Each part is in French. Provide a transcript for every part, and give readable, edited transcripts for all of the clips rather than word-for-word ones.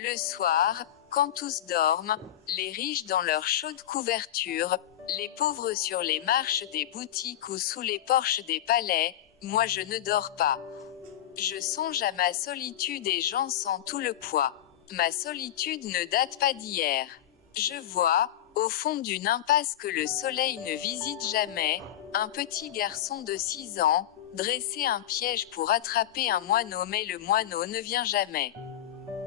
Le soir, quand tous dorment, les riches dans leurs chaudes couvertures, les pauvres sur les marches des boutiques ou sous les porches des palais, moi je ne dors pas. Je songe à ma solitude et j'en sens tout le poids. Ma solitude ne date pas d'hier. Je vois, au fond d'une impasse que le soleil ne visite jamais, un petit garçon de 6 ans, dresser un piège pour attraper un moineau, mais le moineau ne vient jamais.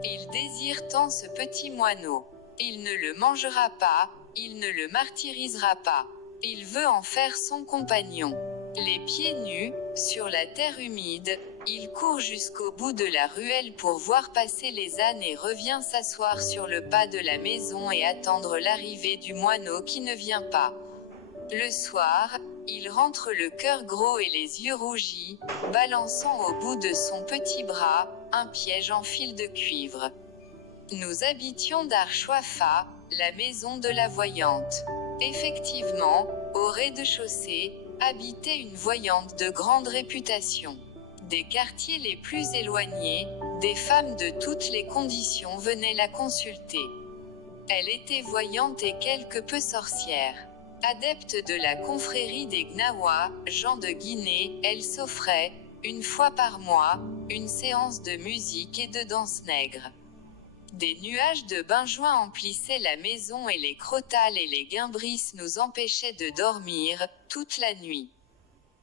Il désire tant ce petit moineau. Il ne le mangera pas, il ne le martyrisera pas. Il veut en faire son compagnon. Les pieds nus, sur la terre humide, il court jusqu'au bout de la ruelle pour voir passer les ânes et revient s'asseoir sur le pas de la maison et attendre l'arrivée du moineau qui ne vient pas. Le soir, il rentre le cœur gros et les yeux rougis, balançant au bout de son petit bras un piège en fil de cuivre. Nous habitions Dar Shwafa, la maison de la voyante. Effectivement, au rez-de-chaussée, habitait une voyante de grande réputation. Des quartiers les plus éloignés, des femmes de toutes les conditions venaient la consulter. Elle était voyante et quelque peu sorcière. Adepte de la confrérie des Gnawa, gens de Guinée, elle s'offrait, une fois par mois, une séance de musique et de danse nègre. Des nuages de benjoin emplissaient la maison et les crotales et les guimbrisses nous empêchaient de dormir, toute la nuit.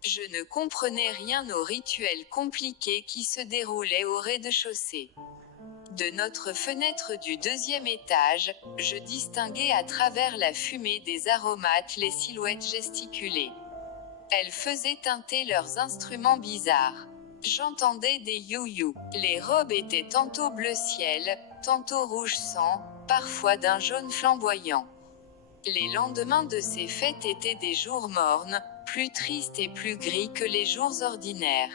Je ne comprenais rien aux rituels compliqués qui se déroulaient au rez-de-chaussée. De notre fenêtre du 2e étage, je distinguais à travers la fumée des aromates les silhouettes gesticulées. Elles faisaient tinter leurs instruments bizarres. J'entendais des you-you. Les robes étaient tantôt bleu ciel, tantôt rouge sang, parfois d'un jaune flamboyant. Les lendemains de ces fêtes étaient des jours mornes, plus tristes et plus gris que les jours ordinaires.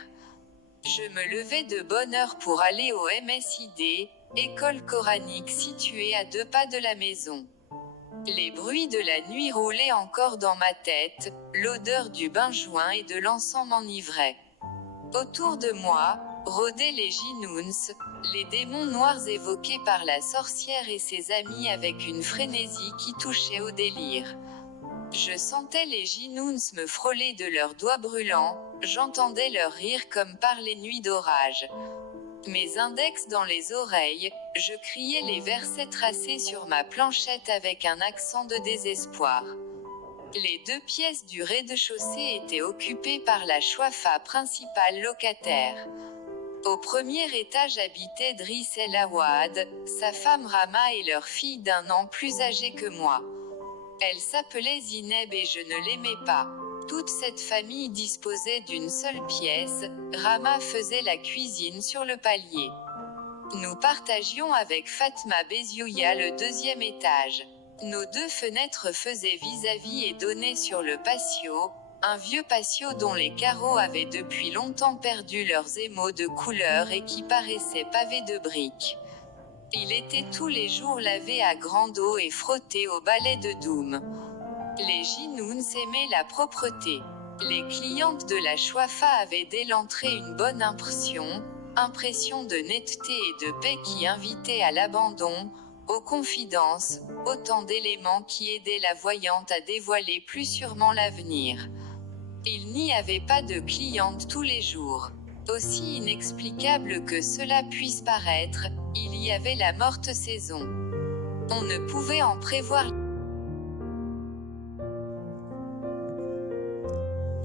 Je me levais de bonne heure pour aller au MSID, école coranique située à 2 pas de la maison. Les bruits de la nuit roulaient encore dans ma tête, l'odeur du benjoin et de l'encens m'enivrait. Autour de moi, rôdaient les Jinouns, les démons noirs évoqués par la sorcière et ses amis avec une frénésie qui touchait au délire. Je sentais les Jinouns me frôler de leurs doigts brûlants, j'entendais leur rire comme par les nuits d'orage. Mes index dans les oreilles, je criais les versets tracés sur ma planchette avec un accent de désespoir. Les 2 pièces du rez-de-chaussée étaient occupées par la Shwafa principale locataire. Au premier étage habitait Driss El Awad, sa femme Rama et leur fille d'1 an plus âgée que moi. Elle s'appelait Zineb et je ne l'aimais pas. Toute cette famille disposait d'une seule pièce, Rama faisait la cuisine sur le palier. Nous partagions avec Fatma Beziouya le 2e étage. Nos 2 fenêtres faisaient vis-à-vis et donnaient sur le patio, un vieux patio dont les carreaux avaient depuis longtemps perdu leurs émaux de couleur et qui paraissait pavé de briques. Il était tous les jours lavé à grande eau et frotté au balai de Doum. Les Jinouns aimaient la propreté. Les clientes de la Shwafa avaient dès l'entrée une bonne impression de netteté et de paix qui invitait à l'abandon, aux confidences, autant d'éléments qui aidaient la voyante à dévoiler plus sûrement l'avenir. Il n'y avait pas de clientes tous les jours. Aussi inexplicable que cela puisse paraître, il y avait la morte saison. On ne pouvait en prévoir.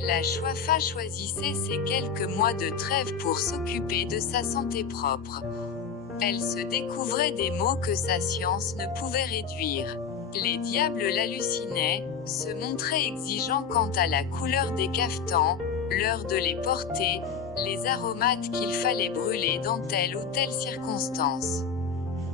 La Shwafa choisissait ces quelques mois de trêve pour s'occuper de sa santé propre. Elle se découvrait des maux que sa science ne pouvait réduire. Les diables l'hallucinaient, se montraient exigeants quant à la couleur des cafetans, l'heure de les porter, les aromates qu'il fallait brûler dans telle ou telle circonstance.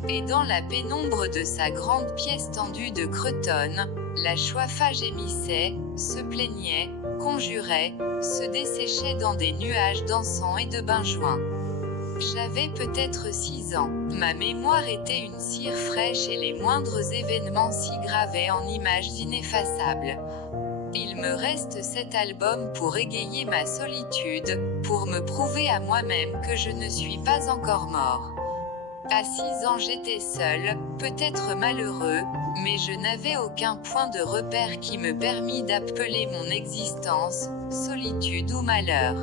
Et dans la pénombre de sa grande pièce tendue de cretonne, la Shwafa gémissait, se plaignait, conjurait, se desséchait dans des nuages d'encens et de benjoin. J'avais peut-être 6 ans. Ma mémoire était une cire fraîche et les moindres événements s'y gravaient en images ineffaçables. Il me reste cet album pour égayer ma solitude, pour me prouver à moi-même que je ne suis pas encore mort. À 6 ans j'étais seul, peut-être malheureux, mais je n'avais aucun point de repère qui me permit d'appeler mon existence solitude ou malheur.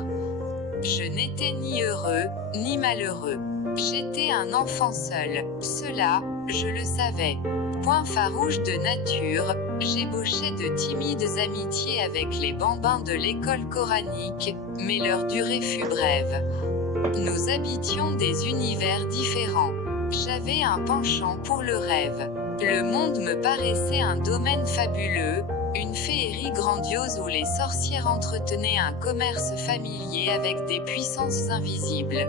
Je n'étais ni heureux, ni malheureux. J'étais un enfant seul, cela, je le savais. Point farouche de nature, j'ébauchais de timides amitiés avec les bambins de l'école coranique, mais leur durée fut brève. Nous habitions des univers différents. J'avais un penchant pour le rêve. Le monde me paraissait un domaine fabuleux, une féerie grandiose où les sorcières entretenaient un commerce familier avec des puissances invisibles.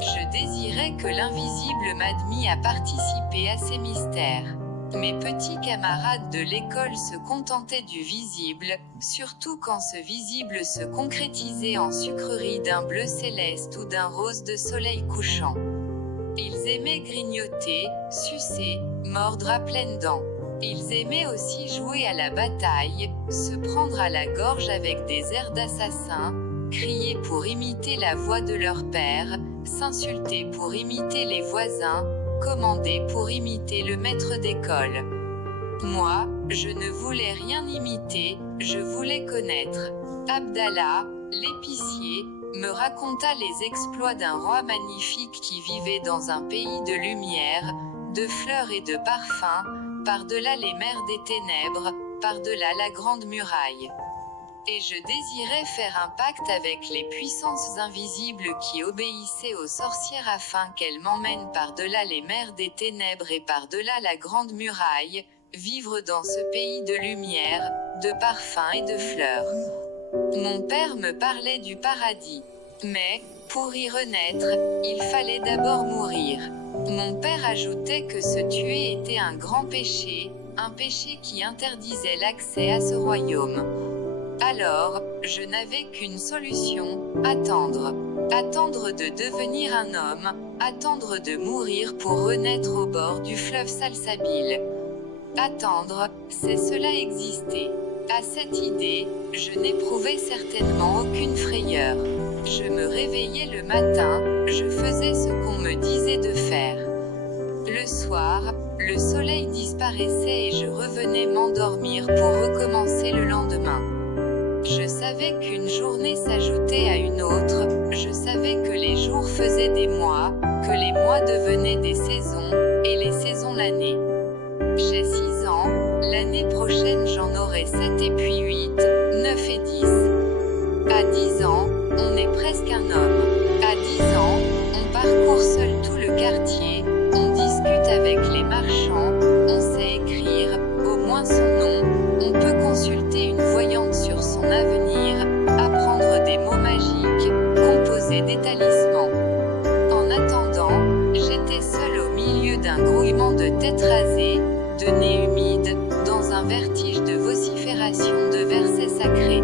Je désirais que l'invisible m'admît à participer à ces mystères. Mes petits camarades de l'école se contentaient du visible, surtout quand ce visible se concrétisait en sucreries d'un bleu céleste ou d'un rose de soleil couchant. Ils aimaient grignoter, sucer, mordre à pleines dents. Ils aimaient aussi jouer à la bataille, se prendre à la gorge avec des airs d'assassins, crier pour imiter la voix de leur père, s'insulter pour imiter les voisins, commander pour imiter le maître d'école. Moi, je ne voulais rien imiter, je voulais connaître. Abdallah, l'épicier, me raconta les exploits d'un roi magnifique qui vivait dans un pays de lumière, de fleurs et de parfums, par-delà les mers des ténèbres, par-delà la grande muraille. Et je désirais faire un pacte avec les puissances invisibles qui obéissaient aux sorcières afin qu'elles m'emmènent par-delà les mers des ténèbres et par-delà la grande muraille, vivre dans ce pays de lumière, de parfums et de fleurs. Mon père me parlait du paradis. Mais, pour y renaître, il fallait d'abord mourir. Mon père ajoutait que se tuer était un grand péché, un péché qui interdisait l'accès à ce royaume. Alors, je n'avais qu'une solution, attendre. Attendre de devenir un homme, attendre de mourir pour renaître au bord du fleuve Salsabil. Attendre, c'est cela exister. À cette idée, je n'éprouvais certainement aucune frayeur. Je me réveillais le matin, je faisais ce qu'on me disait de faire. Le soir, le soleil disparaissait et je revenais m'endormir pour recommencer le lendemain. Je savais qu'une journée s'ajoutait à une autre, je savais que les jours faisaient des mois, que les mois devenaient des saisons, et les saisons l'année. J'ai 6 ans, l'année prochaine j'en aurai 7 et puis 8, 9 et 10. À 10 ans, on est presque un homme. À 10 ans, on parcourt seul tout le quartier, on discute avec les marchands, on sait écrire, au moins son nom, on peut consulter une voyante sur son avenir, apprendre des mots magiques, composer des talismans. En attendant, j'étais seul au milieu d'un grouillement de têtes rasées, de nez humides, dans un vertige de vocifération de versets sacrés.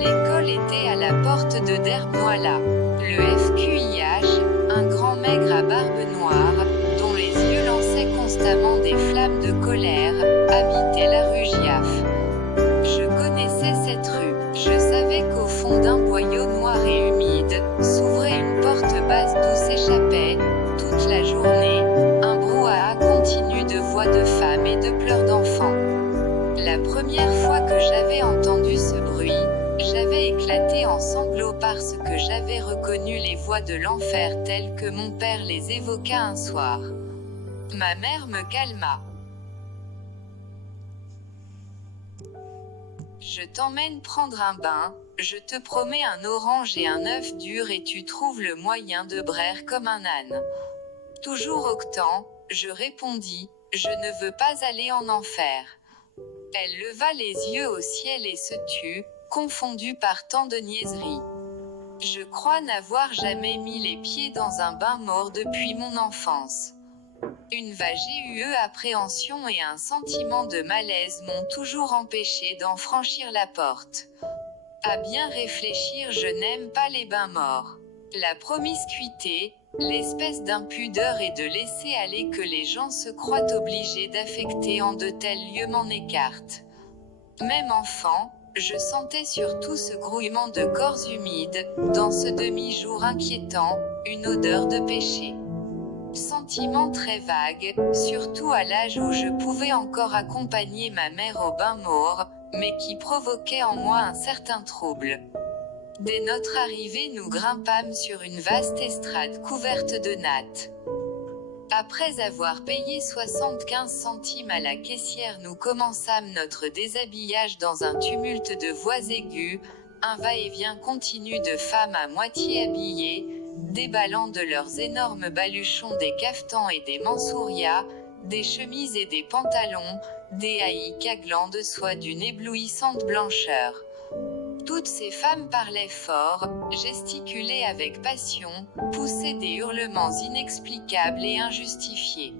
L'école était à la porte de Dermoala. Le FQIH, un grand maigre à barbe noire, dont les yeux lançaient constamment des flammes de colère, habitait la rue Giaf. Je connaissais cette rue. Je savais qu'au fond d'un boyau noir et humide, s'ouvrait une porte basse d'où s'échappait, toute la journée, un brouhaha continu de voix de femmes et de pleurs d'enfants. La première fois que j'avais entendu ce bruit, j'avais éclaté en sanglots parce que j'avais reconnu les voix de l'enfer telles que mon père les évoqua un soir. Ma mère me calma. Je t'emmène prendre un bain, je te promets un orange et un œuf dur et tu trouves le moyen de braire comme un âne. Toujours octant, je répondis, je ne veux pas aller en enfer. Elle leva les yeux au ciel et se tut, confondue par tant de niaiseries. Je crois n'avoir jamais mis les pieds dans un bain mort depuis mon enfance. Une vague appréhension et un sentiment de malaise m'ont toujours empêché d'en franchir la porte. À bien réfléchir, je n'aime pas les bains morts. La promiscuité, l'espèce d'impudeur et de laisser aller que les gens se croient obligés d'affecter en de tels lieux m'en écarte. Même enfant, je sentais surtout ce grouillement de corps humides, dans ce demi-jour inquiétant, une odeur de péché. Sentiment très vague, surtout à l'âge où je pouvais encore accompagner ma mère au bain maure, mais qui provoquait en moi un certain trouble. Dès notre arrivée, nous grimpâmes sur une vaste estrade couverte de nattes. Après avoir payé 75 centimes à la caissière, nous commençâmes notre déshabillage dans un tumulte de voix aiguës, un va-et-vient continu de femmes à moitié habillées, déballant de leurs énormes baluchons des cafetans et des mansourias, des chemises et des pantalons, des haïques à glands de soie d'une éblouissante blancheur. Toutes ces femmes parlaient fort, gesticulaient avec passion, poussaient des hurlements inexplicables et injustifiés.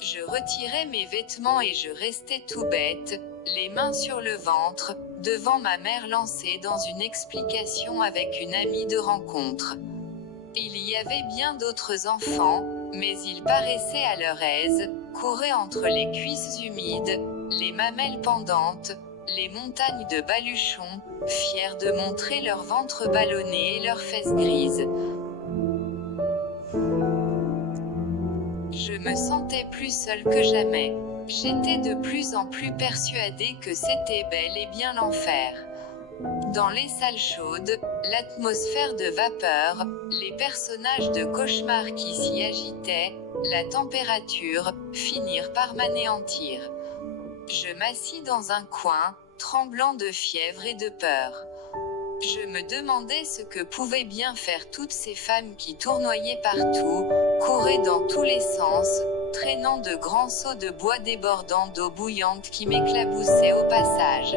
Je retirais mes vêtements et je restais tout bête, les mains sur le ventre, devant ma mère lancée dans une explication avec une amie de rencontre. Il y avait bien d'autres enfants, mais ils paraissaient à leur aise, couraient entre les cuisses humides, les mamelles pendantes, les montagnes de baluchons, fiers de montrer leur ventre ballonné et leurs fesses grises. Je me sentais plus seule que jamais. J'étais de plus en plus persuadée que c'était bel et bien l'enfer. Dans les salles chaudes, l'atmosphère de vapeur, les personnages de cauchemar qui s'y agitaient, la température, finirent par m'anéantir. Je m'assis dans un coin, tremblant de fièvre et de peur. Je me demandais ce que pouvaient bien faire toutes ces femmes qui tournoyaient partout, couraient dans tous les sens, traînant de grands seaux de bois débordant d'eau bouillante qui m'éclaboussaient au passage.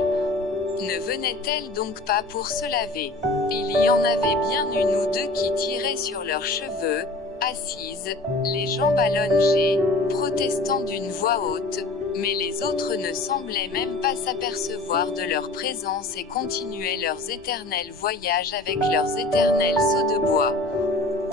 Ne venaient-elles donc pas pour se laver? Il y en avait bien une ou deux qui tiraient sur leurs cheveux, assises, les jambes allongées, protestant d'une voix haute, mais les autres ne semblaient même pas s'apercevoir de leur présence et continuaient leurs éternels voyages avec leurs éternels seaux de bois.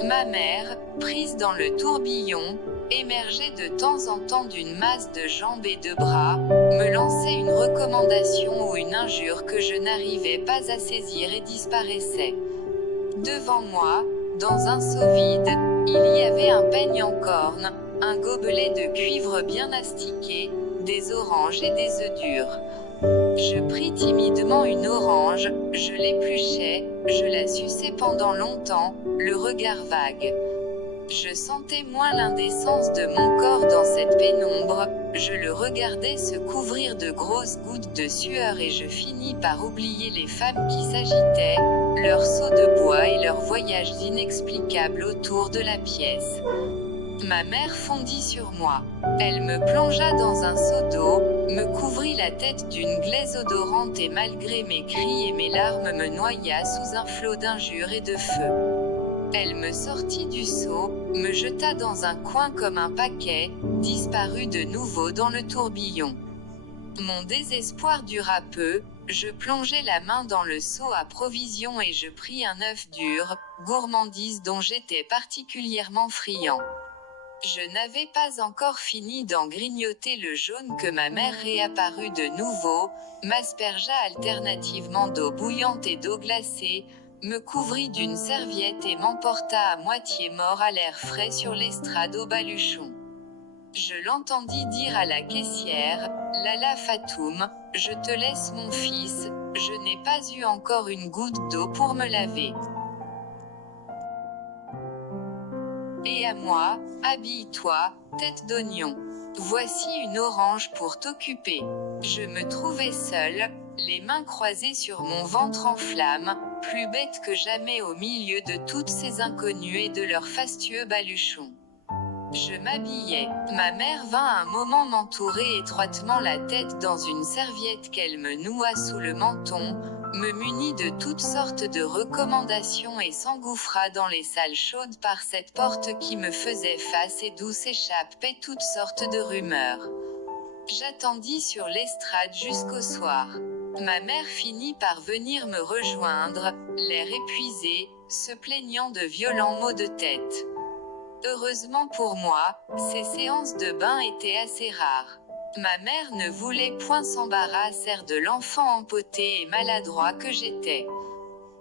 Ma mère, prise dans le tourbillon, émergeait de temps en temps d'une masse de jambes et de bras, me lançait une recommandation ou une injure que je n'arrivais pas à saisir et disparaissait. Devant moi, dans un seau vide, il y avait un peigne en corne, un gobelet de cuivre bien astiqué, des oranges et des œufs durs. Je pris timidement une orange, je l'épluchai, je la suçai pendant longtemps, le regard vague. Je sentais moins l'indécence de mon corps dans cette pénombre, je le regardais se couvrir de grosses gouttes de sueur et je finis par oublier les femmes qui s'agitaient, leurs seaux de bois et leurs voyages inexplicables autour de la pièce. Ma mère fondit sur moi. Elle me plongea dans un seau d'eau, me couvrit la tête d'une glaise odorante et malgré mes cris et mes larmes me noya sous un flot d'injures et de feu. Elle me sortit du seau, me jeta dans un coin comme un paquet, disparut de nouveau dans le tourbillon. Mon désespoir dura peu, je plongeai la main dans le seau à provisions et je pris un œuf dur, gourmandise dont j'étais particulièrement friand. Je n'avais pas encore fini d'en grignoter le jaune que ma mère réapparut de nouveau, m'aspergea alternativement d'eau bouillante et d'eau glacée, me couvrit d'une serviette et m'emporta à moitié mort à l'air frais sur l'estrade au baluchon. Je l'entendis dire à la caissière, « Lala Fatoum, je te laisse mon fils, je n'ai pas eu encore une goutte d'eau pour me laver. » Et à moi, habille-toi, tête d'oignon. Voici une orange pour t'occuper. Je me trouvais seule, les mains croisées sur mon ventre en flammes, plus bête que jamais au milieu de toutes ces inconnues et de leurs fastueux baluchons. Je m'habillais. Ma mère vint un moment m'entourer étroitement la tête dans une serviette qu'elle me noua sous le menton, me munit de toutes sortes de recommandations et s'engouffra dans les salles chaudes par cette porte qui me faisait face et d'où s'échappaient toutes sortes de rumeurs. J'attendis sur l'estrade jusqu'au soir. Ma mère finit par venir me rejoindre, l'air épuisé, se plaignant de violents maux de tête. Heureusement pour moi, ces séances de bain étaient assez rares. Ma mère ne voulait point s'embarrasser de l'enfant empoté et maladroit que j'étais.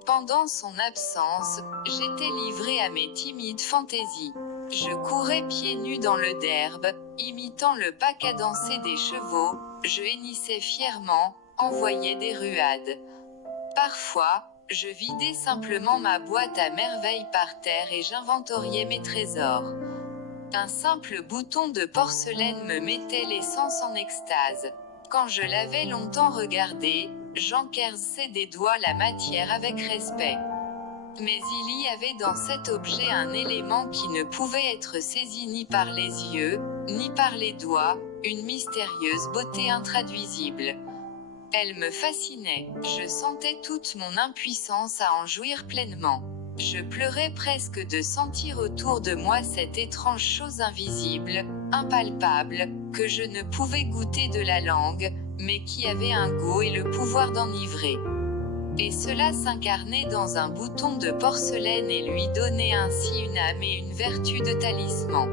Pendant son absence, j'étais livrée à mes timides fantaisies. Je courais pieds nus dans le derbe, imitant le pas cadencé des chevaux, je hennissais fièrement, envoyais des ruades. Parfois, je vidais simplement ma boîte à merveilles par terre et j'inventoriais mes trésors. Un simple bouton de porcelaine me mettait les sens en extase. Quand je l'avais longtemps regardé, j'enquersais des doigts la matière avec respect. Mais il y avait dans cet objet un élément qui ne pouvait être saisi ni par les yeux, ni par les doigts, une mystérieuse beauté intraduisible. Elle me fascinait, je sentais toute mon impuissance à en jouir pleinement. Je pleurais presque de sentir autour de moi cette étrange chose invisible, impalpable, que je ne pouvais goûter de la langue, mais qui avait un goût et le pouvoir d'enivrer. Et cela s'incarnait dans un bouton de porcelaine et lui donnait ainsi une âme et une vertu de talisman.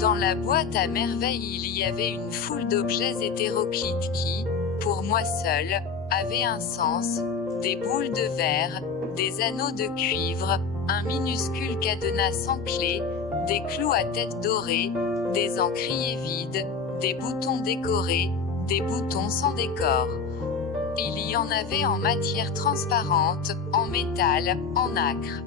Dans la boîte à merveilles il y avait une foule d'objets hétéroclites qui, pour moi seul, avaient un sens, des boules de verre, des anneaux de cuivre, un minuscule cadenas sans clé, des clous à tête dorée, des encriers vides, des boutons décorés, des boutons sans décor. Il y en avait en matière transparente, en métal, en nacre.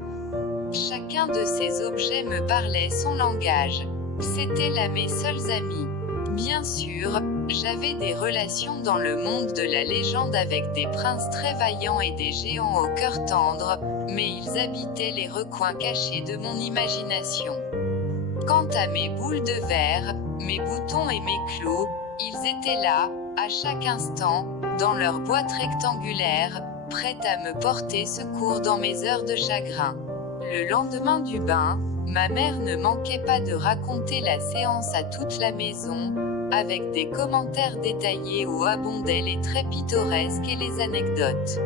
Chacun de ces objets me parlait son langage. C'étaient là mes seuls amis. Bien sûr, j'avais des relations dans le monde de la légende avec des princes très vaillants et des géants au cœur tendre, mais ils habitaient les recoins cachés de mon imagination. Quant à mes boules de verre, mes boutons et mes clous, ils étaient là, à chaque instant, dans leur boîte rectangulaire, prête à me porter secours dans mes heures de chagrin. Le lendemain du bain, ma mère ne manquait pas de raconter la séance à toute la maison, avec des commentaires détaillés où abondaient les traits pittoresques et les anecdotes.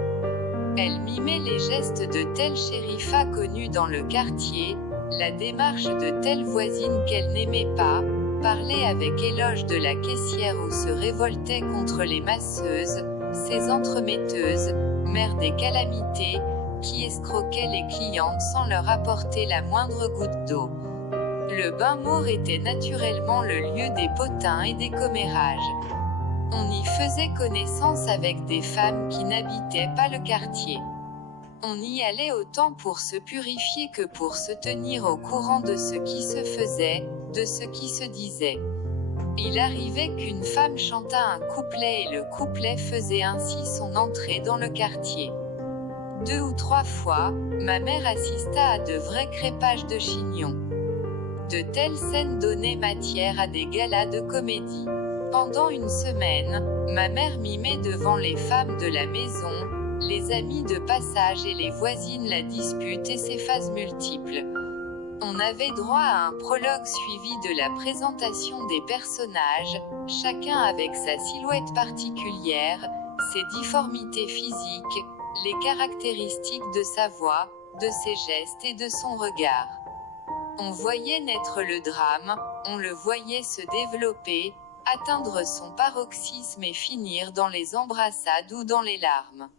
Elle mimait les gestes de telle shérifa connue dans le quartier, la démarche de telle voisine qu'elle n'aimait pas, parlait avec éloge de la caissière ou se révoltait contre les masseuses, ces entremetteuses, mères des calamités, qui escroquaient les clientes sans leur apporter la moindre goutte d'eau. Le bain maure était naturellement le lieu des potins et des commérages. On y faisait connaissance avec des femmes qui n'habitaient pas le quartier. On y allait autant pour se purifier que pour se tenir au courant de ce qui se faisait, de ce qui se disait. Il arrivait qu'une femme chantât un couplet et le couplet faisait ainsi son entrée dans le quartier. 2 ou 3 fois, ma mère assista à de vrais crépages de chignons. De telles scènes donnaient matière à des galas de comédie. Pendant une semaine, ma mère mimait devant les femmes de la maison, les amis de passage et les voisines la dispute et ses phases multiples. On avait droit à un prologue suivi de la présentation des personnages, chacun avec sa silhouette particulière, ses difformités physiques, les caractéristiques de sa voix, de ses gestes et de son regard. On voyait naître le drame, on le voyait se développer, atteindre son paroxysme et finir dans les embrassades ou dans les larmes.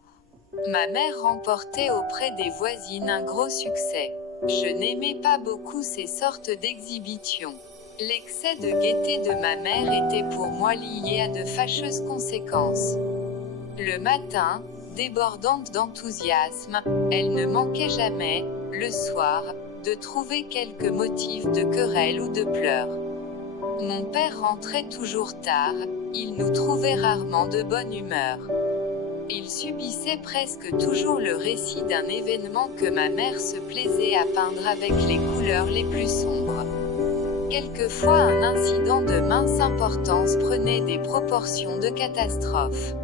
Ma mère remportait auprès des voisines un gros succès. Je n'aimais pas beaucoup ces sortes d'exhibitions. L'excès de gaieté de ma mère était pour moi lié à de fâcheuses conséquences. Le matin, débordante d'enthousiasme, elle ne manquait jamais, le soir, de trouver quelque motif de querelle ou de pleurs. Mon père rentrait toujours tard, il nous trouvait rarement de bonne humeur. Il subissait presque toujours le récit d'un événement que ma mère se plaisait à peindre avec les couleurs les plus sombres. Quelquefois un incident de mince importance prenait des proportions de catastrophe.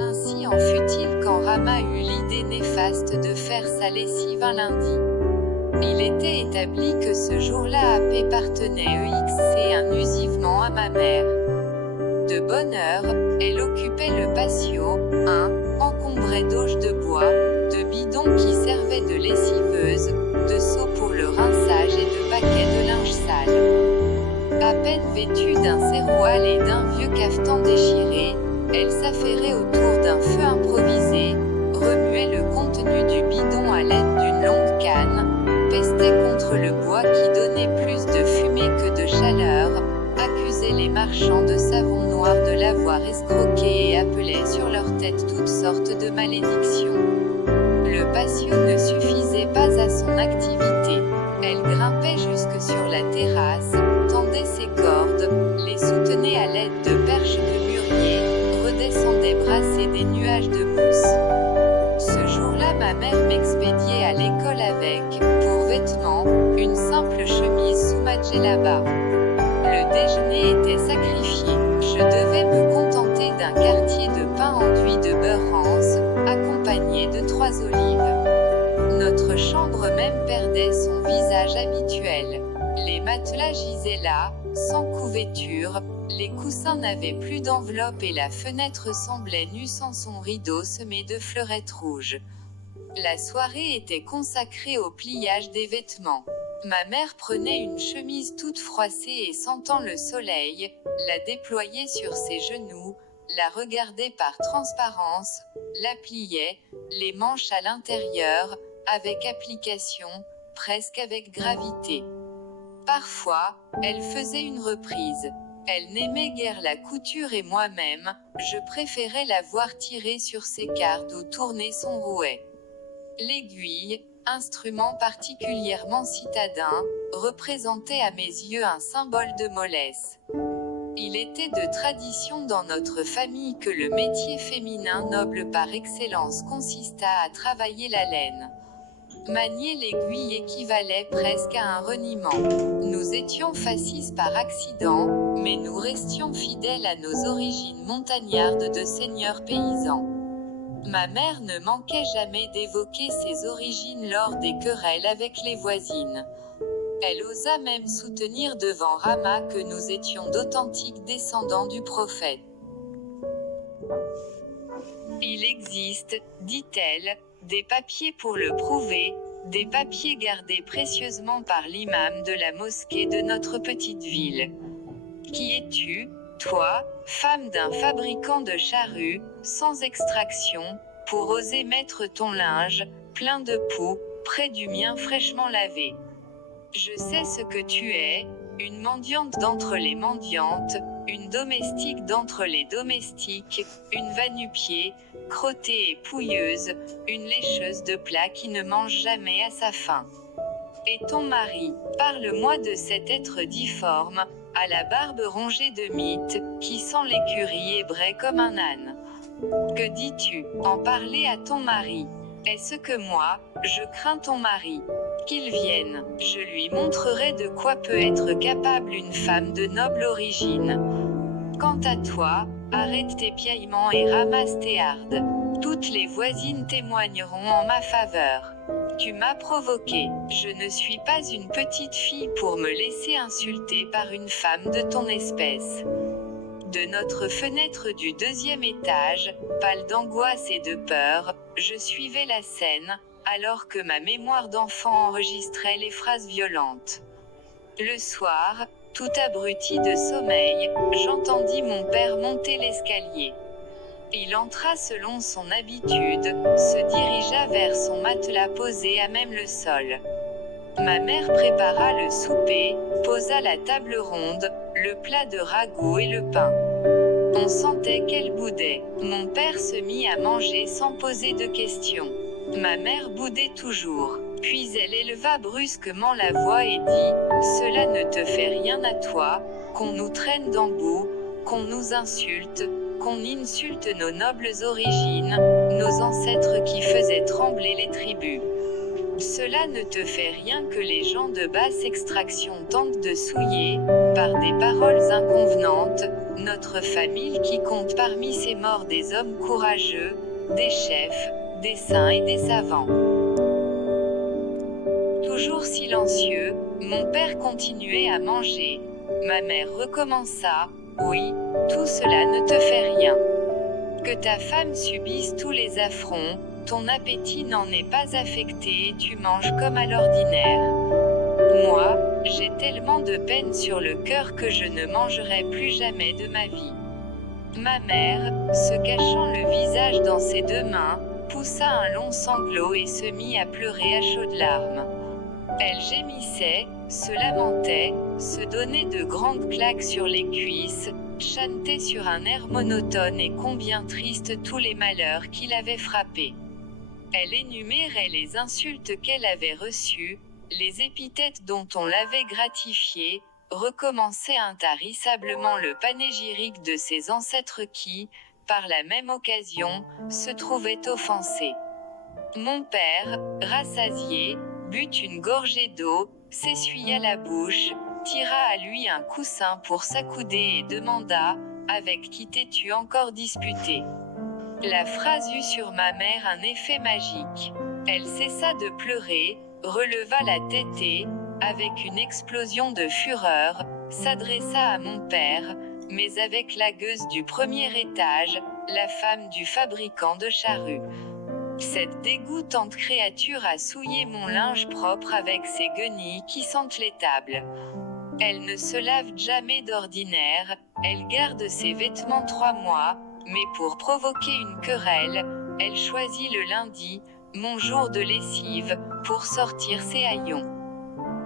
Ainsi en fut-il quand Rama eut l'idée néfaste de faire sa lessive un lundi. Il était établi que ce jour-là AP partenait exclusivement à ma mère. De bonne heure, elle occupait le patio, encombré d'auge de bois, de bidons qui servaient de lessiveuse, de seaux pour le rinçage et de paquets de linge sale. À peine vêtue d'un serre-voile et d'un vieux cafetan déchiré, elle s'affairait autour d'un feu improvisé, remuait le contenu du bidon à l'aide d'une longue canne, pestait contre le bois qui donnait plus de fumée que de chaleur, accusait les marchands de savon noir de l'avoir escroqué et appelait sur leur tête toutes sortes de malédictions. Le patio ne suffisait pas à son activité. Elle grimpait jusque sur la terrasse, tendait ses cordes, les soutenait à l'aide de perches de mûrier, redescendait brasser des nuages de mousse. Ce jour-là, ma mère m'expédiait à l'école avec, pour vêtements, une simple chemise sous ma djellaba. Le déjeuner était sacrifié. Je devais me contenter d'un quartier de pain enduit de beurre rance, accompagné de 3 olives. Notre chambre même perdait son visage habituel. Les matelas gisaient là, sans couverture, les coussins n'avaient plus d'enveloppe et la fenêtre semblait nue sans son rideau semé de fleurettes rouges. La soirée était consacrée au pliage des vêtements. Ma mère prenait une chemise toute froissée et sentant le soleil, la déployait sur ses genoux, la regardait par transparence, la pliait, les manches à l'intérieur, avec application, presque avec gravité. Parfois, elle faisait une reprise. Elle n'aimait guère la couture et moi-même, je préférais la voir tirer sur ses cartes ou tourner son rouet. L'aiguille, instrument particulièrement citadin, représentait à mes yeux un symbole de mollesse. Il était de tradition dans notre famille que le métier féminin noble par excellence consista à travailler la laine. Manier l'aiguille équivalait presque à un reniement. Nous étions fascistes par accident, mais nous restions fidèles à nos origines montagnardes de seigneurs paysans. Ma mère ne manquait jamais d'évoquer ses origines lors des querelles avec les voisines. Elle osa même soutenir devant Rama que nous étions d'authentiques descendants du prophète. Il existe, dit-elle, des papiers pour le prouver, des papiers gardés précieusement par l'imam de la mosquée de notre petite ville. Qui es-tu, toi, femme d'un fabricant de charrues, sans extraction, pour oser mettre ton linge, plein de poux, près du mien fraîchement lavé? Je sais ce que tu es, une mendiante d'entre les mendiantes, une domestique d'entre les domestiques, une va-nu-pied, crottée et pouilleuse, une lécheuse de plats qui ne mange jamais à sa faim. Et ton mari, parle-moi de cet être difforme, à la barbe rongée de mythe, qui sent l'écurie et braie comme un âne. Que dis-tu, en parler à ton mari? Est-ce que moi, je crains ton mari? Qu'il vienne, je lui montrerai de quoi peut être capable une femme de noble origine. Quant à toi, arrête tes piaillements et ramasse tes hardes. Toutes les voisines témoigneront en ma faveur. Tu m'as provoqué, je ne suis pas une petite fille pour me laisser insulter par une femme de ton espèce. De notre fenêtre du 2e étage, pâle d'angoisse et de peur, je suivais la scène, alors que ma mémoire d'enfant enregistrait les phrases violentes. Le soir, tout abruti de sommeil, j'entendis mon père monter l'escalier. Il entra selon son habitude, se dirigea vers son matelas posé à même le sol. Ma mère prépara le souper, posa la table ronde, le plat de ragoût et le pain. On sentait qu'elle boudait. Mon père se mit à manger sans poser de questions. Ma mère boudait toujours. Puis elle éleva brusquement la voix et dit « Cela ne te fait rien à toi, qu'on nous traîne d'embout, qu'on nous insulte, qu'on insulte nos nobles origines, nos ancêtres qui faisaient trembler les tribus. Cela ne te fait rien que les gens de basse extraction tentent de souiller, par des paroles inconvenantes, notre famille qui compte parmi ses morts des hommes courageux, des chefs, des saints et des savants. » Toujours silencieux, mon père continuait à manger. Ma mère recommença « Oui, tout cela ne te fait rien. Que ta femme subisse tous les affronts, ton appétit n'en est pas affecté et tu manges comme à l'ordinaire. Moi, j'ai tellement de peine sur le cœur que je ne mangerai plus jamais de ma vie. Ma mère, se cachant le visage dans ses deux mains, poussa un long sanglot et se mit à pleurer à chaudes larmes. Elle gémissait, se lamentait, se donnait de grandes claques sur les cuisses, chantait sur un air monotone et combien triste tous les malheurs qui l'avaient frappée. Elle énumérait les insultes qu'elle avait reçues, les épithètes dont on l'avait gratifiée, recommençait intarissablement le panégyrique de ses ancêtres qui, par la même occasion, se trouvaient offensés. Mon père, rassasié, but une gorgée d'eau, s'essuya la bouche, tira à lui un coussin pour s'accouder et demanda « Avec qui t'es-tu encore disputé ?» La phrase eut sur ma mère un effet magique. Elle cessa de pleurer, releva la tête et, avec une explosion de fureur, s'adressa à mon père, mais avec la gueuse du premier étage, la femme du fabricant de charrues. Cette dégoûtante créature a souillé mon linge propre avec ses guenilles qui sentent l'étable. Elle ne se lave jamais d'ordinaire, elle garde ses vêtements 3 mois, mais pour provoquer une querelle, elle choisit le lundi, mon jour de lessive, pour sortir ses haillons.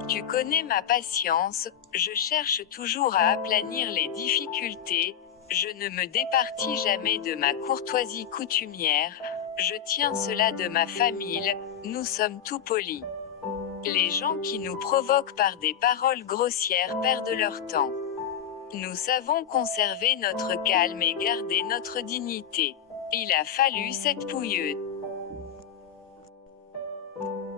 Tu connais ma patience, je cherche toujours à aplanir les difficultés, je ne me départis jamais de ma courtoisie coutumière, je tiens cela de ma famille, nous sommes tout polis. Les gens qui nous provoquent par des paroles grossières perdent leur temps. Nous savons conserver notre calme et garder notre dignité. Il a fallu cette pouilleuse.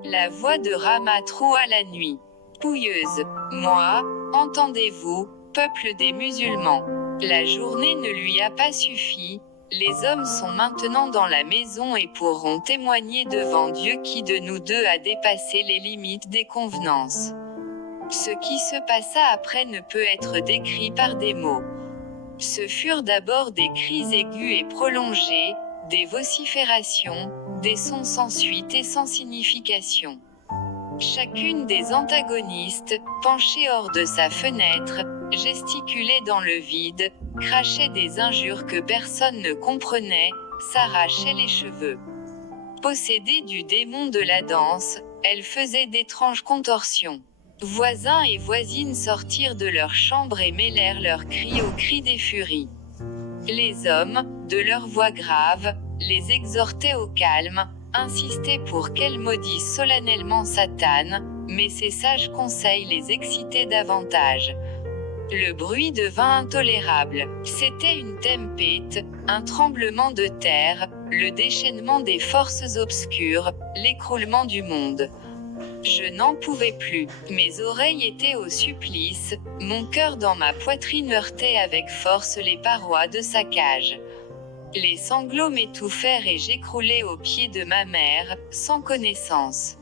La voix de Ramatrou à la nuit. Pouilleuse. Moi, entendez-vous, peuple des musulmans. La journée ne lui a pas suffi. Les hommes sont maintenant dans la maison et pourront témoigner devant Dieu qui de nous deux a dépassé les limites des convenances. Ce qui se passa après ne peut être décrit par des mots. Ce furent d'abord des cris aigus et prolongés, des vociférations, des sons sans suite et sans signification. Chacune des antagonistes, penchée hors de sa fenêtre, gesticulait dans le vide, crachait des injures que personne ne comprenait, s'arrachait les cheveux. Possédée du démon de la danse, elle faisait d'étranges contorsions. Voisins et voisines sortirent de leur chambre et mêlèrent leurs cris aux cris des furies. Les hommes, de leur voix grave, les exhortaient au calme, insistaient pour qu'elles maudissent solennellement Satan, mais ces sages conseils les excitaient davantage. Le bruit devint intolérable. C'était une tempête, un tremblement de terre, le déchaînement des forces obscures, l'écroulement du monde. Je n'en pouvais plus, mes oreilles étaient au supplice, mon cœur dans ma poitrine heurtait avec force les parois de sa cage. Les sanglots m'étouffèrent et j'écroulai aux pieds de ma mère, sans connaissance.